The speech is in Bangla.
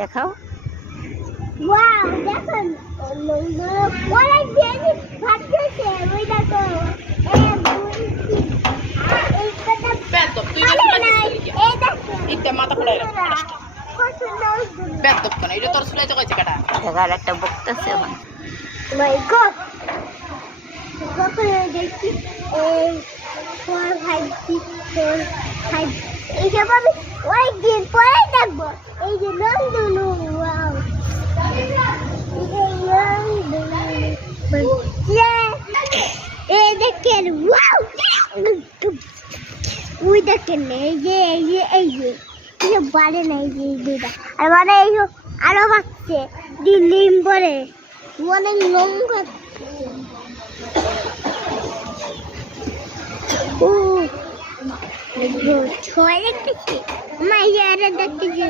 দেখাও। ওয়াও দেখুন অনেক বেশি ফাটছে ওই দেখো একটা বকতেছে এখন। মাই গড কখন দেখছি এই 4 5 6 4 5 এইসব আমি অনেকদিন পরে দেখবো। এই যে নন্দুলু ওয়াও এই দেখেন ওয়াও ওই দেখেন এই যে বাড়ে না এই যে দুটা আর মানে এই আরো বাচ্চে ডিম পরে অনেক লম্বা ও ছয় দেখতেছি মাইয়ারা দেখতেছি